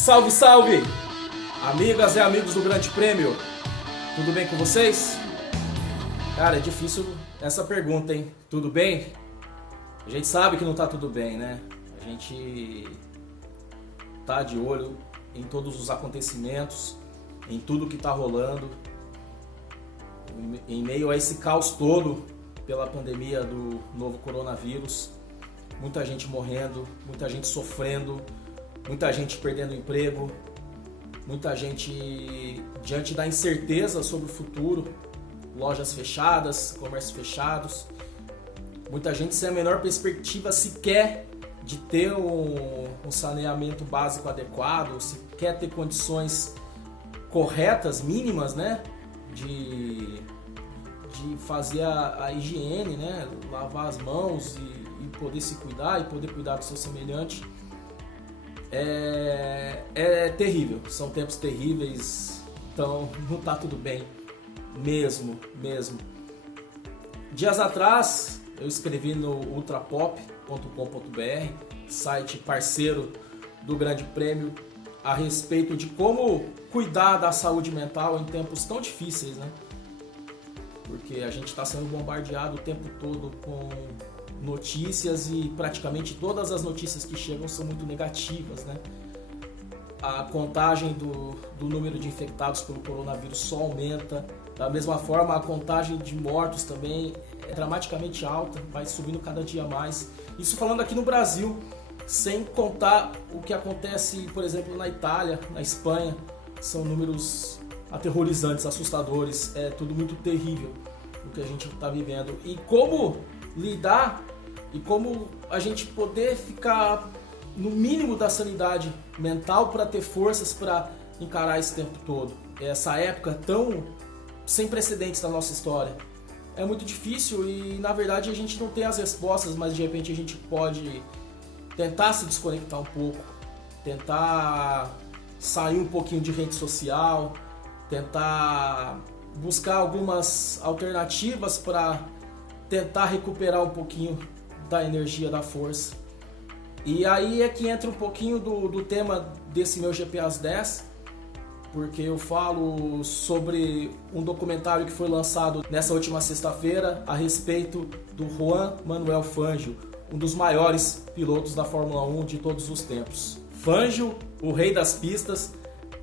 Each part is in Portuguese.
Salve, salve! Amigas e amigos do Grande Prêmio, tudo bem com vocês? Cara, é difícil essa pergunta, hein? Tudo bem? A gente sabe que não tá tudo bem, né? A gente tá de olho em todos os acontecimentos, em tudo que tá rolando, em meio a esse caos todo pela pandemia do novo coronavírus. Muita gente morrendo, muita gente sofrendo, muita gente perdendo emprego, muita gente diante da incerteza sobre o futuro, lojas fechadas, comércios fechados, muita gente sem a menor perspectiva sequer de ter um saneamento básico adequado, sequer ter condições corretas, mínimas, né, de fazer a higiene, né, lavar as mãos e poder se cuidar e poder cuidar do seu semelhante. É terrível, são tempos terríveis, então não tá tudo bem, mesmo. Dias atrás eu escrevi no ultrapop.com.br, site parceiro do Grande Prêmio, a respeito de como cuidar da saúde mental em tempos tão difíceis, né? Porque a gente está sendo bombardeado o tempo todo com notícias e praticamente todas as notícias que chegam são muito negativas, né? A contagem do número de infectados pelo coronavírus só aumenta. Da mesma forma, a contagem de mortos também é dramaticamente alta, vai subindo cada dia mais. Isso falando aqui no Brasil, sem contar o que acontece, por exemplo, na Itália, na Espanha. São números aterrorizantes, assustadores, é tudo muito terrível o que a gente está vivendo. E como lidar e como a gente poder ficar no mínimo da sanidade mental para ter forças para encarar esse tempo todo. Essa época tão sem precedentes da nossa história. É muito difícil e, na verdade, a gente não tem as respostas, mas de repente a gente pode tentar se desconectar um pouco, tentar sair um pouquinho de rede social, tentar buscar algumas alternativas para tentar recuperar um pouquinho da energia, da força. E aí é que entra um pouquinho do tema desse meu GP às 10, porque eu falo sobre um documentário que foi lançado nessa última sexta-feira a respeito do Juan Manuel Fangio, um dos maiores pilotos da Fórmula 1 de todos os tempos. Fangio, o rei das pistas,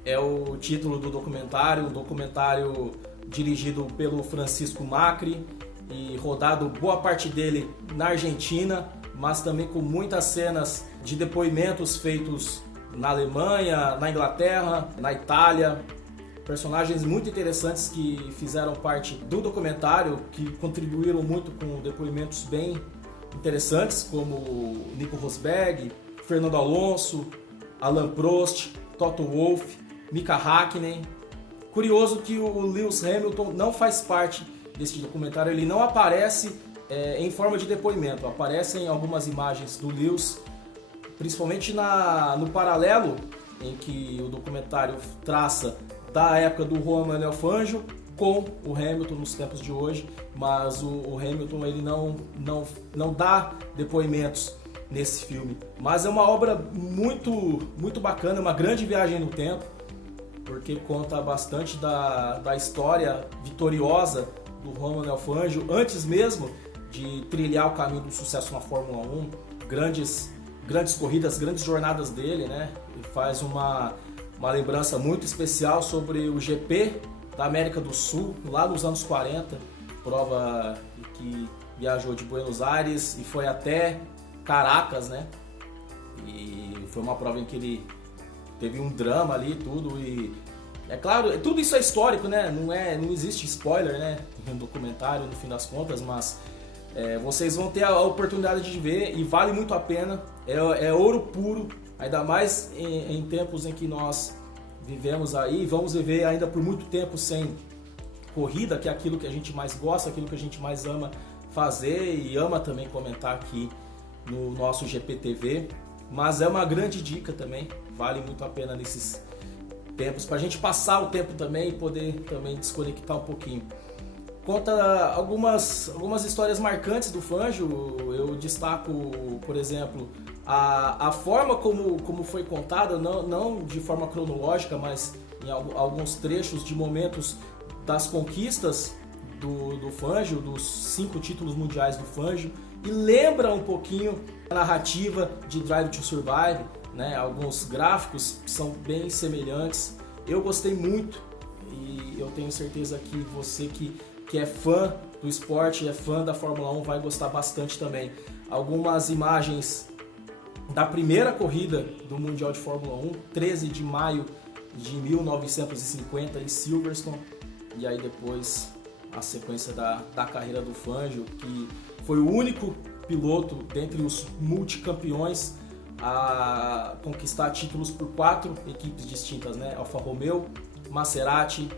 é o título do documentário, um documentário dirigido pelo Francisco Macri e rodado boa parte dele na Argentina, mas também com muitas cenas de depoimentos feitos na Alemanha, na Inglaterra, na Itália. Personagens muito interessantes que fizeram parte do documentário, que contribuíram muito com depoimentos bem interessantes, como Nico Rosberg, Fernando Alonso, Alain Prost, Toto Wolff, Mika Häkkinen. Curioso que o Lewis Hamilton não faz parte desse documentário, ele não aparece em forma de depoimento, aparecem algumas imagens do Lewis, principalmente no paralelo em que o documentário traça da época do Juan Manuel Fangio com o Hamilton nos tempos de hoje, mas o Hamilton ele não dá depoimentos nesse filme. Mas é uma obra muito bacana, uma grande viagem no tempo, porque conta bastante da história vitoriosa do Juan Manuel Fangio, antes mesmo de trilhar o caminho do sucesso na Fórmula 1, grandes corridas, grandes jornadas dele, né? E faz uma lembrança muito especial sobre o GP da América do Sul, lá nos anos 40, prova que viajou de Buenos Aires e foi até Caracas, né? E foi uma prova em que ele teve um drama ali e tudo, e é claro, tudo isso é histórico, né? Não existe spoiler, né, no documentário, no fim das contas, mas vocês vão ter a oportunidade de ver e vale muito a pena. É ouro puro, ainda mais em tempos em que nós vivemos aí, vamos viver ainda por muito tempo sem corrida, que é aquilo que a gente mais gosta, aquilo que a gente mais ama fazer e ama também comentar aqui no nosso GPTV. Mas é uma grande dica também, vale muito a pena nesses tempos, para a gente passar o tempo também e poder também desconectar um pouquinho. Conta algumas histórias marcantes do Fangio. Eu destaco, por exemplo, A forma como foi contada, não de forma cronológica, mas em alguns trechos de momentos das conquistas do Fangio, dos 5 títulos mundiais do Fangio, e lembra um pouquinho a narrativa de Drive to Survive, né? Alguns gráficos são bem semelhantes. Eu gostei muito e eu tenho certeza que você que é fã do esporte, é fã da Fórmula 1, vai gostar bastante também. Algumas imagens da primeira corrida do Mundial de Fórmula 1, 13 de maio de 1950 em Silverstone, e aí depois a sequência da carreira do Fangio, que foi o único piloto dentre os multicampeões a conquistar títulos por 4 equipes distintas, né? Alfa Romeo, Maserati,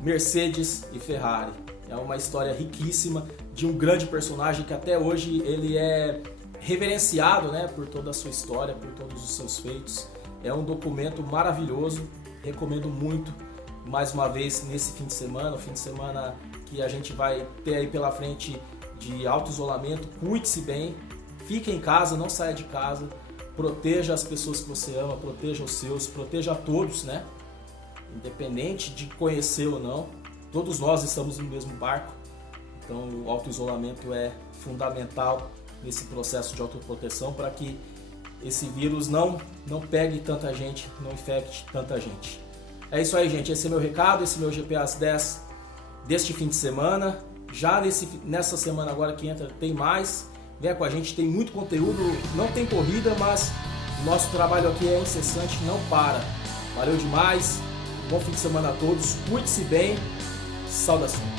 Mercedes e Ferrari. É uma história riquíssima de um grande personagem que até hoje ele é reverenciado, né, por toda a sua história, por todos os seus feitos. É um documento maravilhoso, recomendo muito, mais uma vez, nesse fim de semana, o fim de semana que a gente vai ter aí pela frente de auto-isolamento. Cuide-se bem, fique em casa, não saia de casa, proteja as pessoas que você ama, proteja os seus, proteja a todos, né? Independente de conhecer ou não, todos nós estamos no mesmo barco, então o auto-isolamento é fundamental nesse processo de autoproteção para que esse vírus não pegue tanta gente, não infecte tanta gente. É isso aí, gente, esse é meu recado, esse é meu GP às 10 deste fim de semana. Já nessa semana agora que entra tem mais, venha com a gente, tem muito conteúdo, não tem corrida, mas o nosso trabalho aqui é incessante, não para. Valeu demais, bom fim de semana a todos, cuide-se bem, saudações.